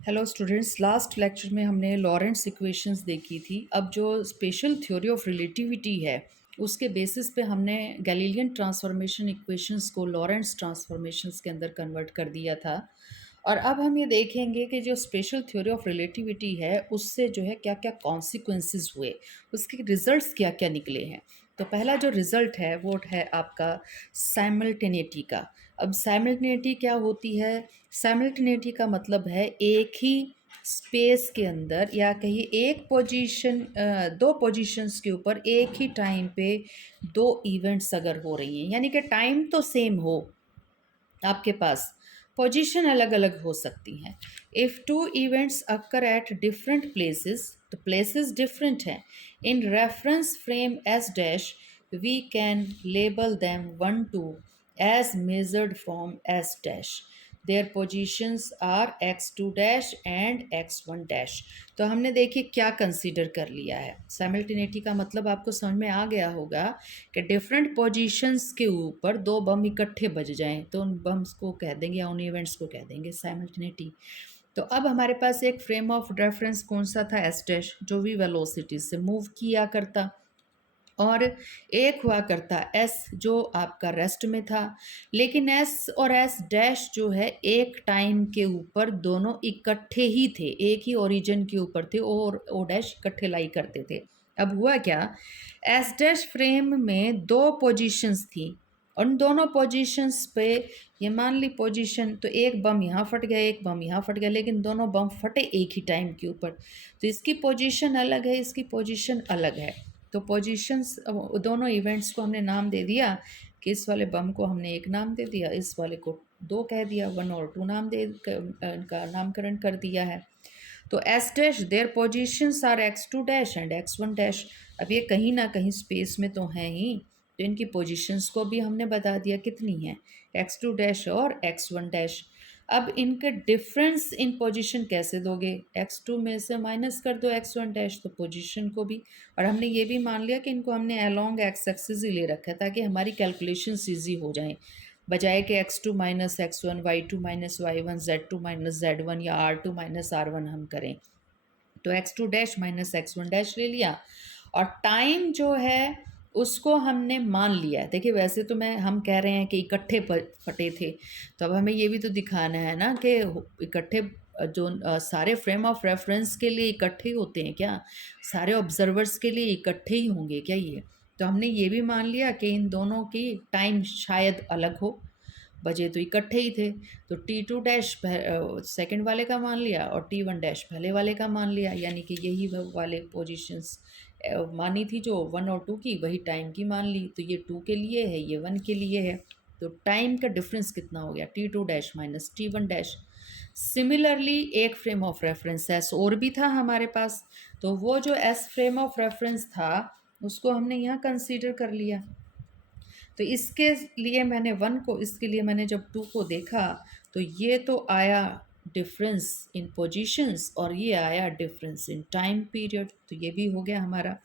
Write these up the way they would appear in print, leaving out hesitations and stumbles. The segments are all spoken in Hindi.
हेलो स्टूडेंट्स, लास्ट लेक्चर में हमने लॉरेंट्स इक्वेशंस देखी थी। अब जो स्पेशल थ्योरी ऑफ रिलेटिविटी है उसके बेसिस पे हमने गैलीलियन ट्रांसफॉर्मेशन इक्वेशंस को लॉरेंट्स ट्रांसफॉर्मेशंस के अंदर कन्वर्ट कर दिया था। और अब हम ये देखेंगे कि जो स्पेशल थ्योरी ऑफ रिलेटिविटी है उससे जो है क्या क्या कॉन्सिक्वेंसेस हुए, उसके रिजल्ट्स क्या क्या निकले हैं। तो पहला जो रिज़ल्ट है वो है आपका साइमल्टेनिटी का। अब साइमल्टेनिटी क्या होती है? साइमल्टेनिटी का मतलब है एक ही स्पेस के अंदर या कहिए एक पोजीशन, दो पोजीशंस के ऊपर एक ही टाइम पे दो इवेंट्स अगर हो रही हैं, यानी कि टाइम तो सेम हो, आपके पास पोजीशन अलग अलग हो सकती हैं। If two events occur at different places, तो प्लेसेस डिफरेंट हैं, in reference frame S dash we can label them one two as measured from S dash, their positions are X two dash and X one dash. तो हमने देखिए क्या कंसीडर कर लिया है। साइमल्टेनिटी का मतलब आपको समझ में आ गया होगा कि डिफरेंट पोजीशंस के ऊपर दो बम इकट्ठे बज जाएं तो उन बम्स को कह देंगे या उन इवेंट्स को कह देंगे साइमल्टेनिटी। तो अब हमारे पास एक फ्रेम ऑफ रेफरेंस कौन सा था? एस डैश, जो भी वेलोसिटी से मूव किया करता, और एक हुआ करता एस जो आपका रेस्ट में था। लेकिन एस और एस डैश जो है एक टाइम के ऊपर दोनों इकट्ठे ही थे, एक ही ओरिजिन के ऊपर थे और ओ डैश इकट्ठे लाई करते थे। अब हुआ क्या, एस डैश फ्रेम में दो पोजीशंस थी, उन दोनों पोजीशंस पे ये मान ली पोजीशन, तो एक बम यहाँ फट गया एक बम यहाँ फट गया, लेकिन दोनों बम फटे एक ही टाइम के ऊपर, तो इसकी पोजीशन अलग है, इसकी पोजीशन अलग है। तो पोजीशंस, दोनों इवेंट्स को हमने नाम दे दिया कि इस वाले बम को हमने एक नाम दे दिया, इस वाले को दो कह दिया, वन और टू नाम दे इनका नामकरण कर दिया है। तो S dash their positions are X two dash and X one dash. अब ये कहीं ना कहीं स्पेस में तो हैं ही, तो इनकी पोजीशंस को भी हमने बता दिया कितनी है, एक्स टू डैश और एक्स वन डैश। अब इनके डिफरेंस इन पोजीशन कैसे दोगे? एक्स टू में से माइनस कर दो एक्स वन डैश, तो पोजीशन को भी। और हमने ये भी मान लिया कि इनको हमने अलोंग एक्स एक्सिस ही ले रखा है ताकि हमारी कैलकुलेशन ईजी हो जाए, बजाय कि x two minus x one, y two minus y one, z two minus z one या r two minus r one हम करें। तो x two dash minus x one dash ले लिया, और टाइम जो है उसको हमने मान लिया। देखिए वैसे तो हम कह रहे हैं कि इकट्ठे फटे थे, तो अब हमें ये भी तो दिखाना है ना कि इकट्ठे जो सारे फ्रेम ऑफ रेफरेंस के लिए इकट्ठे होते हैं क्या, सारे ऑब्जर्वर्स के लिए इकट्ठे ही होंगे क्या ये? तो हमने ये भी मान लिया कि इन दोनों की टाइम शायद अलग हो, बजे तो इकट्ठे ही थे। तो टी टू डैश सेकेंड वाले का मान लिया और टी वन डैश पहले वाले का मान लिया, यानी कि यही वाले पोजीशंस मानी थी, जो वन और टू की वही टाइम की मान ली। तो ये टू के लिए है, ये वन के लिए है, तो टाइम का डिफरेंस कितना हो गया? T two dash minus T one dash. Similarly एक फ्रेम ऑफ रेफरेंस एस और भी था हमारे पास, तो वो जो एस फ्रेम ऑफ रेफरेंस था उसको हमने यहाँ कंसीडर कर लिया। तो इसके लिए मैंने वन को, इसके लिए मैंने जब टू को देखा तो ये तो आया डिफरेंस इन पोजीशंस और ये आया डिफरेंस इन टाइम पीरियड, तो ये भी हो गया हमारा।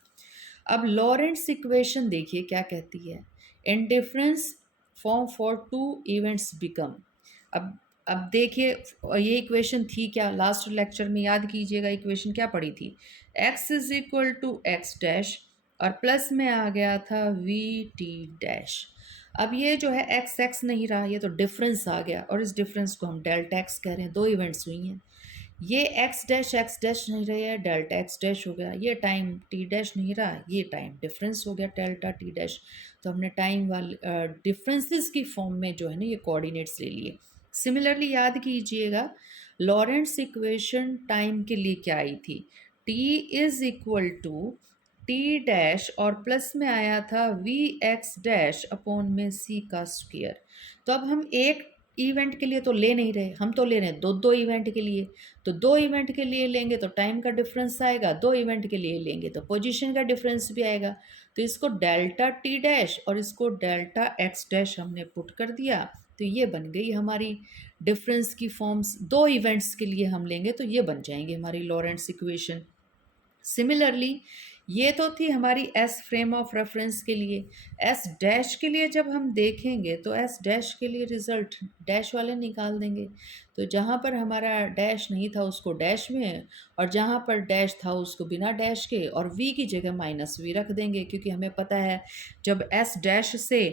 अब लॉरेंट्स इक्वेशन देखिए क्या कहती है, in difference form for two events become. अब देखिए ये इक्वेशन थी क्या, लास्ट लेक्चर में याद कीजिएगा इक्वेशन क्या पड़ी थी, x is equal to x dash और प्लस में आ गया था वी टी डैश। अब ये जो है एक्स एक्स नहीं रहा, ये तो डिफरेंस आ गया, और इस डिफरेंस को हम डेल्टा एक्स कह रहे हैं, दो इवेंट्स हुई हैं। ये एक्स डैश नहीं रहा है, डेल्टा एक्स डैश हो गया, ये टाइम टी डैश नहीं रहा, ये टाइम डिफरेंस हो गया डेल्टा टी डैश। तो हमने टाइम वाले डिफरेंसेस की फॉर्म में जो है ना ये कोऑर्डिनेट्स ले लिए। सिमिलरली याद कीजिएगा लॉरेंट्स इक्वेशन टाइम के लिए क्या आई थी, t is equal to t dash और प्लस में आया था वी एक्स डैश अपॉन में सी का स्क्वायर। तो अब हम एक इवेंट के लिए तो ले नहीं रहे, हम तो ले रहे हैं दो दो इवेंट के लिए, तो दो इवेंट के लिए लेंगे तो टाइम का डिफरेंस आएगा, दो इवेंट के लिए लेंगे तो पोजीशन का डिफरेंस भी आएगा। तो इसको डेल्टा टी डैश और इसको डेल्टा एक्स डैश हमने पुट कर दिया, तो ये बन गई हमारी डिफरेंस की फॉर्म्स। दो इवेंट्स के लिए हम लेंगे तो ये बन जाएंगे हमारी लॉरेंट्स इक्वेशन। सिमिलरली ये तो थी हमारी एस फ्रेम ऑफ रेफरेंस के लिए। एस डैश के लिए जब हम देखेंगे तो एस डैश के लिए रिजल्ट डैश वाले निकाल देंगे। तो जहाँ पर हमारा डैश नहीं था उसको डैश में, और जहाँ पर डैश था उसको बिना डैश के, और वी की जगह माइनस वी रख देंगे, क्योंकि हमें पता है जब एस डैश से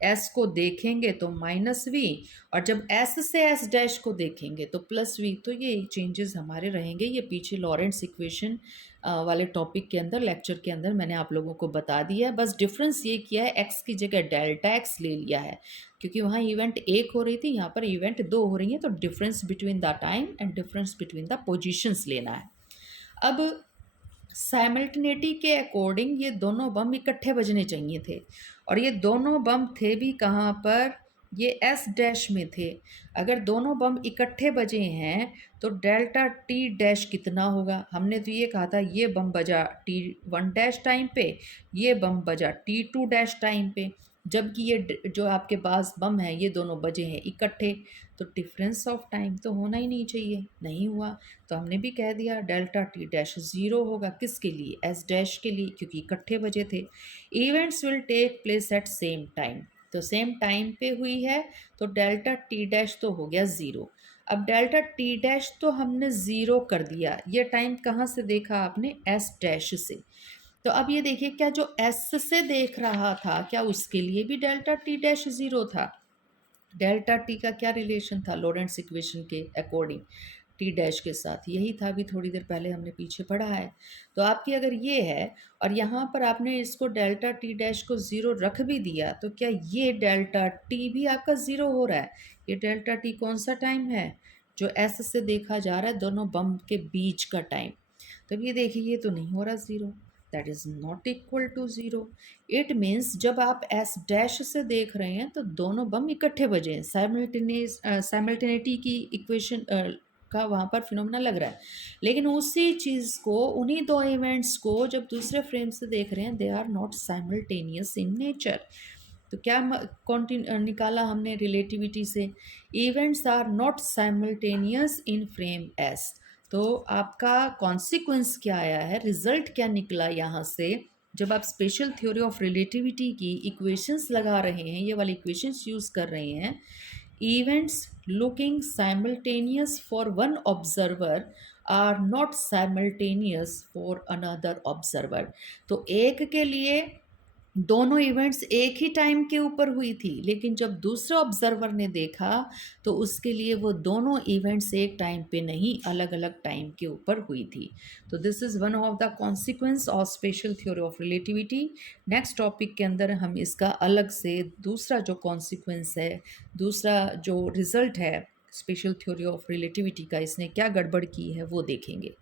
एस को देखेंगे तो माइनस वी, और जब एस से एस डैश को देखेंगे तो प्लस वी। तो ये चेंजेस हमारे रहेंगे। ये पीछे लॉरेंट्स इक्वेशन वाले टॉपिक के अंदर, लेक्चर के अंदर मैंने आप लोगों को बता दिया है। बस डिफरेंस ये किया है, एक्स की जगह डेल्टा एक्स ले लिया है, क्योंकि वहाँ इवेंट एक हो रही थी, यहाँ पर इवेंट दो हो रही है, तो difference between the time and difference between the positions लेना है। अब साइमल्टेनिटी के अकॉर्डिंग ये दोनों बम इकट्ठे बजने चाहिए थे, और ये दोनों बम थे भी कहाँ पर, ये एस डैश में थे। अगर दोनों बम इकट्ठे बजे हैं तो डेल्टा टी डैश कितना होगा? हमने तो ये कहा था ये बम बजा टी वन डैश टाइम पे, ये बम बजा टी टू डैश टाइम पे, जबकि ये जो आपके पास बम है ये दोनों बजे हैं इकट्ठे। तो डिफरेंस ऑफ टाइम तो होना ही नहीं चाहिए, नहीं हुआ। तो हमने भी कह दिया डेल्टा टी डैश ज़ीरो होगा। किसके लिए? एस डैश के लिए, क्योंकि इकट्ठे बजे थे। Events will take place at same time, तो सेम टाइम पे हुई है, तो डेल्टा टी डैश तो हो गया ज़ीरो। अब डेल्टा टी डैश तो हमने ज़ीरो कर दिया, ये टाइम कहाँ से देखा आपने? एस डैश से। तो अब ये देखिए, क्या जो एस से देख रहा था क्या उसके लिए भी डेल्टा टी डैश ज़ीरो था? डेल्टा टी का क्या रिलेशन था लॉरेंट्स इक्वेशन के अकॉर्डिंग? टी डैश के साथ, यही था, अभी थोड़ी देर पहले हमने पीछे पढ़ा है। तो आपकी अगर ये है और यहाँ पर आपने इसको डेल्टा टी डैश को ज़ीरो रख भी दिया, तो क्या ये डेल्टा टी भी आपका ज़ीरो हो रहा है? ये डेल्टा टी कौन सा टाइम है? जो एस से देखा जा रहा है दोनों बम के बीच का टाइम। तो ये देखिए, ये तो नहीं हो रहा zero, that is not equal to zero. It means जब आप एस डैश से देख रहे हैं तो दोनों बम इकट्ठे बजे हैं, साइमल्टेनिटी की इक्वेशन का वहाँ पर फिनोमेना लग रहा है। लेकिन उसी चीज़ को, उन्हीं दो इवेंट्स को जब दूसरे फ्रेम से देख रहे हैं, they are not simultaneous in nature. तो क्या निकाला हमने रिलेटिविटी से? Events are not simultaneous in frame s. तो आपका कॉन्सिक्वेंस क्या आया है, रिजल्ट क्या निकला यहाँ से? जब आप स्पेशल थ्योरी ऑफ रिलेटिविटी की इक्वेशंस लगा रहे हैं, ये वाली इक्वेशंस यूज़ कर रहे हैं, events looking simultaneous for one observer are not simultaneous for another observer. तो एक के लिए दोनों इवेंट्स एक ही टाइम के ऊपर हुई थी, लेकिन जब दूसरे ऑब्जर्वर ने देखा तो उसके लिए वो दोनों इवेंट्स एक टाइम पे नहीं, अलग अलग टाइम के ऊपर हुई थी। तो this is one of the consequence of special theory of relativity. Next topic के अंदर हम इसका अलग से दूसरा जो कॉन्सिक्वेंस है, दूसरा जो रिजल्ट है स्पेशल थ्योरी ऑफ रिलेटिविटी का, इसने क्या गड़बड़ की है वो देखेंगे।